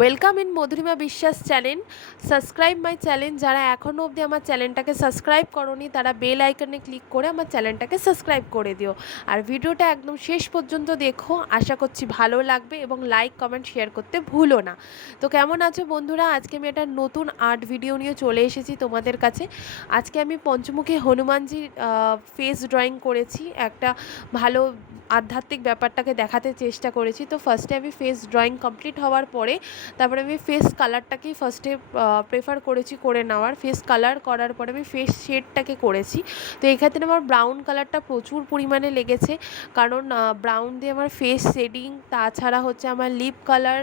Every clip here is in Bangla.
ওয়েলকাম ইন মধুরিমা বিশ্বাস চ্যানেল। Subscribe my channel. যারা এখনও অবধি আমার চ্যানেলটাকে সাবস্ক্রাইব করোনি তারা বেল আইকনে ক্লিক করে আমার চ্যানেলটাকে সাবস্ক্রাইব করে দিও। আর ভিডিওটা একদম শেষ পর্যন্ত দেখো, আশা করছি ভালো লাগবে এবং লাইক কমেন্ট শেয়ার করতে ভুলো না। তো কেমন আছো বন্ধুরা? আজকে আমি একটা নতুন আর্ট ভিডিও নিয়ে চলে এসেছি তোমাদের কাছে। আজকে আমি পঞ্চমুখী হনুমানজির ফেস ড্রয়িং করেছি। একটা ভালো আধ্যাত্মিক ব্যাপারটাকে দেখাতে চেষ্টা করেছি। তো ফার্স্টে আমি ফেস ড্রয়িং কমপ্লিট হওয়ার পরে তারপরে আমি ফেস কালারটাকেই ফার্স্টে প্রেফার করেছি করে নেওয়ার। ফেস কালার করার পরে আমি ফেস শেডটাকে করেছি। তো এক্ষেত্রে আমার ব্রাউন কালারটা প্রচুর পরিমাণে লেগেছে, কারণ ব্রাউন দিয়ে আমার ফেস শেডিং, তাছাড়া হচ্ছে আমার লিপ কালার,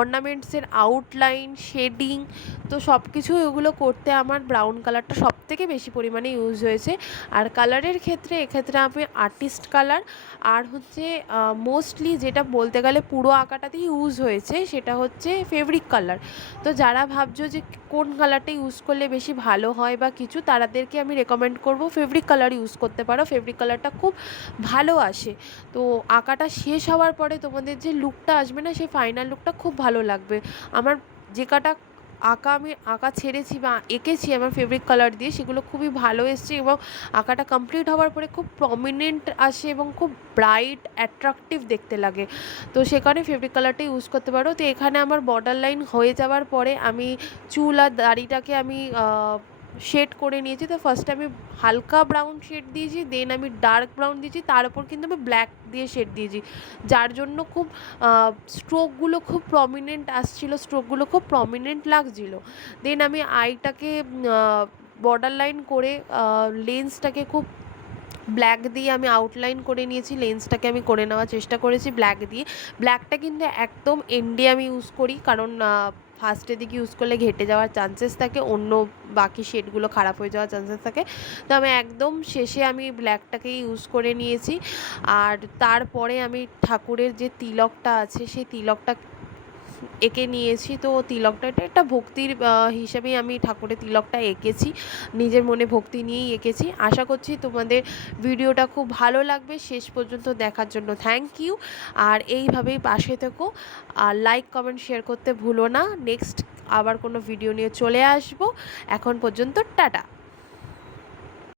অর্নামেন্টসের আউটলাইন, শেডিং, তো সব কিছু এগুলো করতে আমার ব্রাউন কালারটা সবথেকে বেশি পরিমাণে ইউজ হয়েছে। আর কালারের ক্ষেত্রে এক্ষেত্রে আমি আর্টিস্ট কালার আর হচ্ছে মোস্টলি যেটা বলতে গেলে পুরো আঁকাটাতেই ইউজ হয়েছে সেটা হচ্ছে ফেব্রিক কালার। তো যারা ভাবছো যে কোন কালারটা ইউজ করলে বেশি ভালো হয় বা কিছু, তাদেরকে আমি রেকমেন্ড করব ফেব্রিক কালার ইউজ করতে পারো। ফেব্রিক কালারটা খুব ভালো আসে। তো আঁকাটা শেষ হওয়ার পরে তোমাদের যে লুকটা আসবে না, সেই ফাইনাল লুকটা খুব ভালো লাগবে। আমার যে কটা আমি আঁকা ছেড়েছি বা এঁকেছি আমার ফেব্রিক কালার দিয়ে, সেগুলো খুবই ভালো এসছে এবং আঁকাটা কমপ্লিট হওয়ার পরে খুব প্রমিনেন্ট আসে এবং খুব ব্রাইট অ্যাট্রাকটিভ দেখতে লাগে। তো সেখানে ফেব্রিক কালারটা ইউজ করতে পারো। তো এখানে আমার বর্ডার লাইন হয়ে যাওয়ার পরে আমি চুল আর দাড়িটাকে আমি শেড করে নিয়েছি। তো ফার্স্টে আমি হালকা ব্রাউন শেড দিয়েছি, দেন আমি ডার্ক ব্রাউন দিয়েছি, তার উপর কিন্তু আমি ব্ল্যাক দিয়ে শেড দিয়েছি, যার জন্য খুব স্ট্রোকগুলো খুব প্রমিনেন্ট আসছিলো, স্ট্রোকগুলো খুব প্রমিনেন্ট লাগছিলো। দেন আমি আইটাকে বর্ডার লাইন করে লেন্সটাকে খুব ব্ল্যাক দিয়ে আমি আউটলাইন করে নিয়েছি। লেন্সটাকে আমি করে নেওয়ার চেষ্টা করেছি ব্ল্যাক দিয়ে। ব্ল্যাকটা কিন্তু একদম এন্ডে আমি ইউজ করি, কারণ ফার্স্টের দিকে ইউজ করলে ঘেটে যাওয়ার চান্সেস থাকে, অন্য বাকি শেডগুলো খারাপ হয়ে যাওয়ার চান্সেস থাকে। তো আমি একদম শেষে আমি ব্ল্যাকটাকেই ইউজ করে নিয়েছি। আর তারপরে আমি ঠাকুরের যে তিলকটা আছে সেই তিলকটা এঁকে নিয়েছি। তো তিলকটা এটা একটা ভক্তির হিসেবেই আমি ঠাকুরের তিলকটা এঁকেছি, নিজের মনে ভক্তি নিয়েই এঁকেছি। আশা করছি তোমাদের ভিডিওটা খুব ভালো লাগবে। শেষ পর্যন্ত দেখার জন্য থ্যাংক ইউ। আর এইভাবেই পাশে থেকো, আর লাইক কমেন্ট শেয়ার করতে ভুলো না। নেক্সট আবার কোনো ভিডিও নিয়ে চলে আসবো। এখন পর্যন্ত টাটা।